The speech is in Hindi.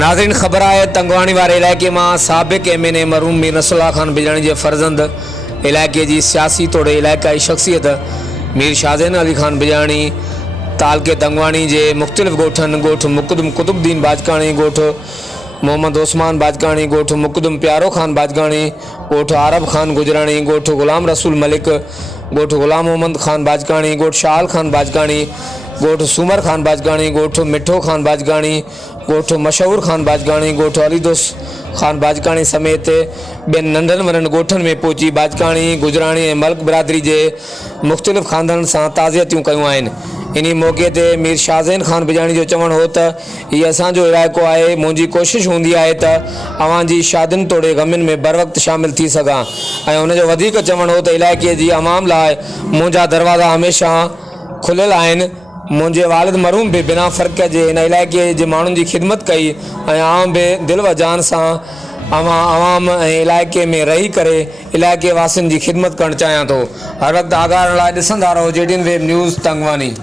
नाज़रीन ख़बर है तंगवाणी वारे इलाइक़े में साबिक़ MNA मरहूम मीर नसरुल्लाह खान बिजाणी के फर्जंद इलाइक़े की सियासी तौर इलाइक़ाई शख्सियत मीर शाहज़ैन अली खान बिजाणी तालके तंगवाणी के मुख्तलिफ़ गोठन गोठ मुक़दम कुतुबुद्दीन बाजकाणी गोठ मोहम्मद उस्मान बाजकाणी गोठ मुक़दम प्यारो खान बाजकाणी गोठ आरब खान गुजराणी गोठ गुलाम रसूल मलिक गोठ गुलाम मोहम्मद खान बाजकाणी गोठ शाल खान बाजकाणी गोठ सुमर खान बाजकाणी गोठ मिठो खान बाजकाणी गोठ मशहूर खान बाजकाणी गोठ अलीदोस खान बाजकाणी समेत बेन नंढन वनन गोठन में पहुंची बाजकाणी गुजराणी और मलिक बिरादरी के मुख्तलिफ़ खानदान से ताज़ियतूं कयूं आहिनि। इन मौके पर मीर शाहज़ैन खान बिजाणी जो चवण हो तो ये असो इलाइक़ो है, मुझी कोशिश होंगी है तो अवां जी शादियुनि तोड़े गमिन में बर वक्त शामिल थी सघां। उनजो वधीक चवण हो तो इलाइक़े जी अवाम लाइ मुंहिंजा दरवाज़ा हमेशा खुलियल आहिनि। मुझे वालिद मरहूम भी बिना फ़र्क़ के इन इलाइक़े के माण्हुनि जी ख़िदमत कई। आउं भी दिल व जान से आवाम इलाइक़े में रही करे इलाइक़े वासियुनि जी ख़िदमत करणु चाहियां थो। हर वक्त आगाह लाइ ॾिसंदा रहो JTN वेब न्यूज़ तंगवानी।